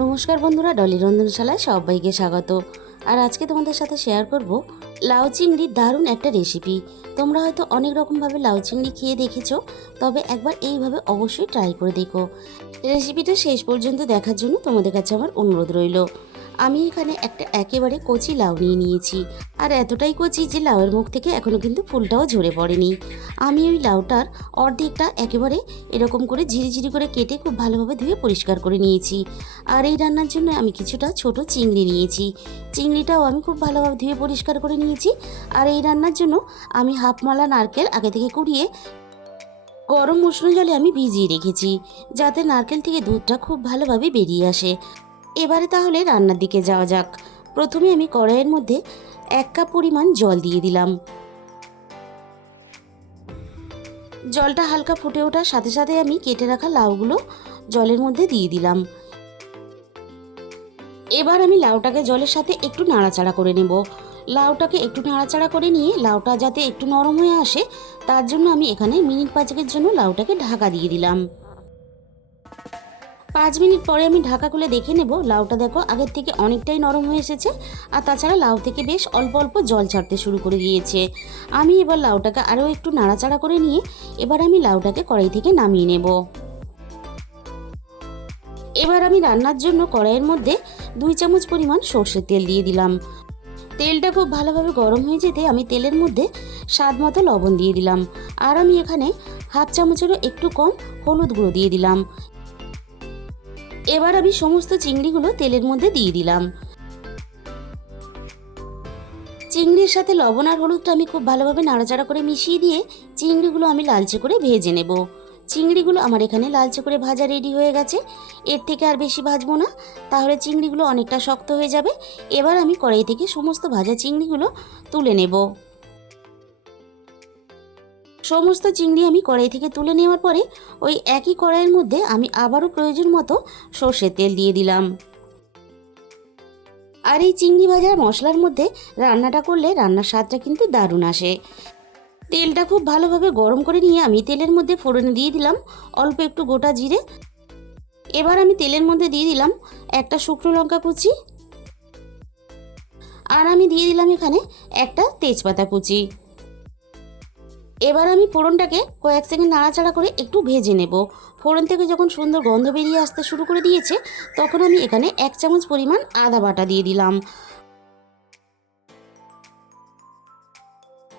নমস্কার বন্ধুরা, ডলি রন্ধনশালায় সবাইকে স্বাগত। আর আজকে তোমাদের সাথে শেয়ার করব লাউ চিংড়ির দারুণ একটা রেসিপি। তোমরা হয়তো অনেক রকমভাবে লাউ চিংড়ি খেয়ে দেখেছো, তবে একবার এইভাবে অবশ্যই ট্রাই করে দেখো। রেসিপিটা শেষ পর্যন্ত দেখার জন্য তোমাদের কাছে আমার অনুরোধ রইল। আমি এখানে একটা একেবারে কচি লাউ নিয়ে নিয়েছি, আর এতটাই কচি যে লাউয়ের মুখ থেকে এখনও কিন্তু ফুলটাও ঝরে পড়েনি। আমি ওই লাউটার অর্ধেকটা একেবারে এরকম করে ঝিরিঝিরি করে কেটে খুব ভালোভাবে ধুয়ে পরিষ্কার করে নিয়েছি। আর এই রান্নার জন্য আমি কিছুটা ছোট চিংড়ি নিয়েছি। চিংড়িটাও আমি খুব ভালোভাবে ধুয়ে পরিষ্কার করে নিয়েছি। আর এই রান্নার জন্য আমি হাফ মালা নারকেল আগে থেকে কুড়িয়ে গরম উষ্ণ জলে আমি ভিজিয়ে রেখেছি, যাতে নারকেল থেকে দুধটা খুব ভালোভাবে বেরিয়ে আসে। এবারে তাহলে রান্নার দিকে যাওয়া যাক। প্রথমে আমি কড়াইয়ের মধ্যে 1 কাপ পরিমাণ জল দিয়ে দিলাম। জলটা হালকা ফুটে ওঠার সাথে সাথে আমি কেটে রাখা লাউগুলো জলের মধ্যে দিয়ে দিলাম। এবার আমি লাউটাকে জলের সাথে একটু নাড়াচাড়া করে নেব। লাউটাকে একটু নাড়াচাড়া করে নিয়ে লাউটা যাতে একটু নরম হয়ে আসে, তার জন্য আমি এখানে মিনিট 5 জন্য লাউটাকে ঢাকা দিয়ে দিলাম। 5 মিনিট পরে আমি ঢাকা খুলে দেখে নেব। লাউটা দেখো আগের থেকে অনেকটাই নরম হয়ে এসেছে, আর তাছাড়া লাউ থেকে বেশ অল্প অল্প জল ছাড়তে শুরু করে দিয়েছে। আমি এবার লাউটাকে আরও একটু নাড়াচাড়া করে নিয়ে এবার আমি লাউটাকে কড়াই থেকে নামিয়ে নেব। এবার আমি রান্নার জন্য কড়াইয়ের মধ্যে 2 চামচ পরিমাণ সর্ষের তেল দিয়ে দিলাম। তেলটা খুব ভালোভাবে গরম হয়ে যেতে আমি তেলের মধ্যে স্বাদ মতো লবণ দিয়ে দিলাম। আর আমি এখানে হাফ চামচেরও একটু কম হলুদ গুঁড়ো দিয়ে দিলাম। এবার আমি সমস্ত চিংড়িগুলো তেলের মধ্যে দিয়ে দিলাম। চিংড়ির সাথে লবণ আর হলুদটা আমি খুব ভালোভাবে নাড়াচাড়া করে মিশিয়ে দিয়ে চিংড়িগুলো আমি লালচে করে ভেজে নেব। চিংড়িগুলো আমার এখানে লালচে করে ভাজা রেডি হয়ে গেছে। এর থেকে আর বেশি ভাজবো না, তাহলে চিংড়িগুলো অনেকটা শক্ত হয়ে যাবে। এবার আমি কড়াই থেকে সমস্ত ভাজা চিংড়িগুলো তুলে নেব। সমস্ত চিংড়ি আমি কড়াই থেকে তুলে নেওয়ার পরে ওই একই কড়াইয়ের মধ্যে আমি আবারও প্রয়োজন মতো সর্ষের তেল দিয়ে দিলাম। আর এই চিংড়ি ভাজার মশলার মধ্যে রান্নাটা করলে রান্নার স্বাদটা কিন্তু দারুণ আসে। তেলটা খুব ভালোভাবে গরম করে নিয়ে আমি তেলের মধ্যে ফোড়নে দিয়ে দিলাম অল্প একটু গোটা জিরে। এবার আমি তেলের মধ্যে দিয়ে দিলাম একটা শুকনো লঙ্কা কুচি, আর আমি দিয়ে দিলাম এখানে একটা তেজপাতা কুচি। এবার আমি ফোড়নটাকে কয়েক সেকেন্ড নাড়াচাড়া করে একটু ভেজে নেব। ফোড়ন থেকে যখন সুন্দর গন্ধ বেরিয়ে আসতে শুরু করে দিয়েছে, তখন আমি এখানে 1 চামচ পরিমাণ আদা বাটা দিয়ে দিলাম।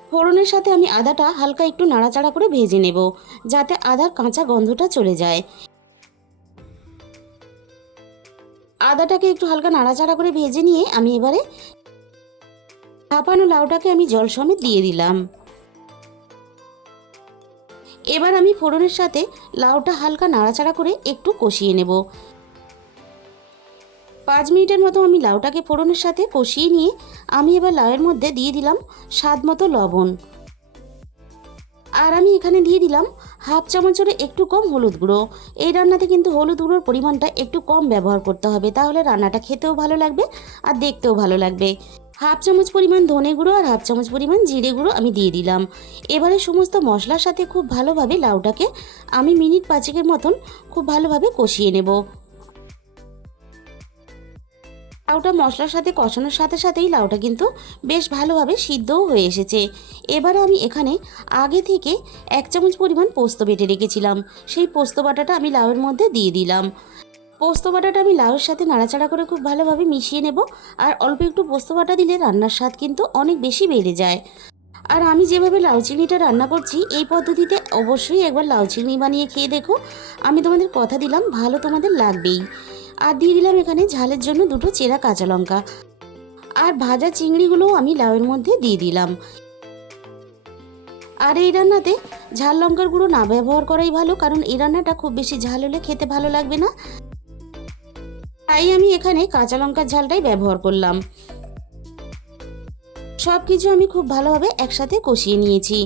ফোড়নের সাথে আমি আদাটা হালকা একটু নাড়াচাড়া করে ভেজে নেব, যাতে আদার কাঁচা গন্ধটা চলে যায়। আদাটাকে একটু হালকা নাড়াচাড়া করে ভেজে নিয়ে আমি এবারে ভাপানো লাউটাকে আমি জল সমেত দিয়ে দিলাম। এবার আমি ফোড়নের সাথে লাউটা হালকা নাড়াচাড়া করে একটু কষিয়ে নেব। 5 মিনিটের মতো আমি লাউটাকে ফোড়নের সাথে কষিয়ে নিয়ে আমি এবার লাউয়ের মধ্যে দিয়ে দিলাম স্বাদ মতো লবণ। আর আমি এখানে দিয়ে দিলাম হাফ চামচের একটু কম হলুদ গুঁড়ো। এই রান্নাতে কিন্তু হলুদ গুঁড়োর পরিমাণটা একটু কম ব্যবহার করতে হবে, তাহলে রান্নাটা খেতেও ভালো লাগবে আর দেখতেও ভালো লাগবে। হাফ চামচ পরিমাণ ধনে গুঁড়ো আর হাফ চামচ পরিমাণ জিরে গুঁড়ো আমি দিয়ে দিলাম। এবারে সমস্ত মশলার সাথে খুব ভালোভাবে লাউটাকে আমি মিনিট 5 মতন খুব ভালোভাবে কষিয়ে নেব। লাউটা মশলার সাথে কষানোর সাথে সাথেই লাউটা কিন্তু বেশ ভালোভাবে সিদ্ধও হয়ে এসেছে। এবার আমি এখানে আগে থেকে 1 চামচ পরিমাণ পোস্ত বেটে রেখেছিলাম, সেই পোস্ত বাটাটা আমি লাউয়ের মধ্যে দিয়ে দিলাম। পোস্ত বাটাটা আমি লাউয়ের সাথে নাড়াচাড়া করে খুব ভালোভাবে মিশিয়ে নেব। আর অল্প একটু পোস্ত বাটা দিলে রান্নার স্বাদ কিন্তু অনেক বেশি বেড়ে যায়। আর আমি যেভাবে লাউ চিংড়িটা রান্না করছি এই পদ্ধতিতে অবশ্যই একবার লাউ চিংড়ি বানিয়ে খেয়ে দেখো। আমি তোমাদের কথা দিলাম ভালো তোমাদের লাগবেই। আর দিয়ে দিলাম এখানে ঝালের জন্য 2টো চেরা কাঁচা লঙ্কা। আর ভাজা চিংড়িগুলোও আমি লাউয়ের মধ্যে দিয়ে দিলাম। আর এই রান্নাতে ঝাল লঙ্কার গুঁড়ো না ব্যবহার করাই ভালো, কারণ এই রান্নাটা খুব বেশি ঝাল হলে খেতে ভালো লাগবে না। তাই আমি এখানে কাঁচা লঙ্কার ঝালটাই ব্যবহার করলাম। সব কিছু আমি খুব ভালোভাবে একসাথে কষিয়ে নিয়েছি।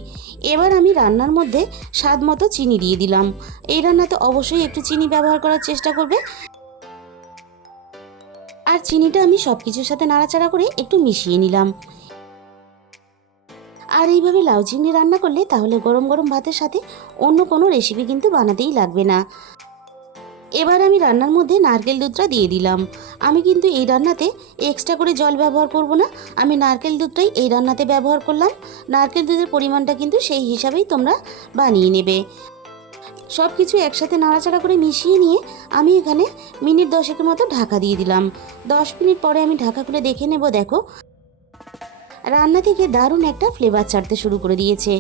এবার আমি রান্নার মধ্যে স্বাদ মতো চিনি দিয়ে দিলাম। এই রান্নাতে অবশ্যই একটু চিনি ব্যবহার করার চেষ্টা করবে। আর চিনিটা আমি সব কিছুর সাথে নাড়াচাড়া করে একটু মিশিয়ে নিলাম। আর এইভাবে লাউ চিংড়ি রান্না করলে তাহলে গরম গরম ভাতের সাথে অন্য কোনো রেসিপি কিন্তু বানাতেই লাগবে না। এবার আমি রান্নার মধ্যে নারকেল দুধটা দিয়ে দিলাম। আমি কিন্তু এই রান্নাতে এক্সট্রা করে জল ব্যবহার করব না, আমি নারকেল দুধটাই এই রান্নাতে ব্যবহার করলাম। নারকেল দুধের পরিমাণটা কিন্তু সেই হিসাবেই তোমরা বানিয়ে নেবে। সব কিছু একসাথে নাড়াচাড়া করে মিশিয়ে নিয়ে আমি এখানে মিনিট 10 মতো ঢাকা দিয়ে দিলাম। 10 মিনিট পরে আমি ঢাকা খুলে দেখে নেব। দেখো রান্না থেকে দারুণ একটা ফ্লেভার ছাড়তে শুরু করে দিয়েছে।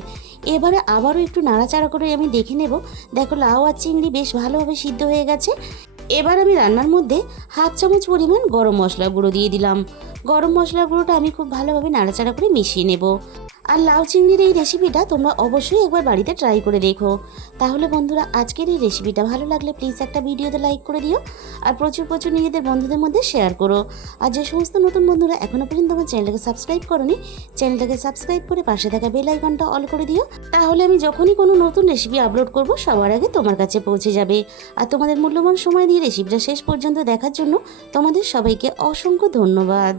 এবারে আবারও একটু নাড়াচাড়া করে আমি দেখে নেব। দেখো লাউ আর চিংড়ি বেশ ভালোভাবে সিদ্ধ হয়ে গেছে। এবার আমি রান্নার মধ্যে হাফ চামচ পরিমাণ গরম মশলা গুঁড়ো দিয়ে দিলাম। গরম মশলা গুঁড়োটা আমি খুব ভালোভাবে নাড়াচাড়া করে মিশিয়ে নেব। আর লাউ চিংড়ির এই রেসিপিটা তোমরা অবশ্যই একবার বাড়িতে ট্রাই করে দেখো। তাহলে বন্ধুরা, আজকের এই রেসিপিটা ভালো লাগলে প্লিজ একটা ভিডিওতে লাইক করে দিও, আর প্রচুর প্রচুর নিজেদের বন্ধুদের মধ্যে শেয়ার করো। আর যে সমস্ত নতুন বন্ধুরা এখনও পর্যন্ত আমার চ্যানেলটাকে সাবস্ক্রাইব করোনি, চ্যানেলটাকে সাবস্ক্রাইব করে পাশে থাকা বেল আইকনটা অল করে দিও। তাহলে আমি যখনই কোনো নতুন রেসিপি আপলোড করব সবার আগে তোমার কাছে পৌঁছে যাবে। আর তোমাদের মূল্যবান সময় দিয়ে রেসিপিটা শেষ পর্যন্ত দেখার জন্য তোমাদের সবাইকে অসংখ্য ধন্যবাদ।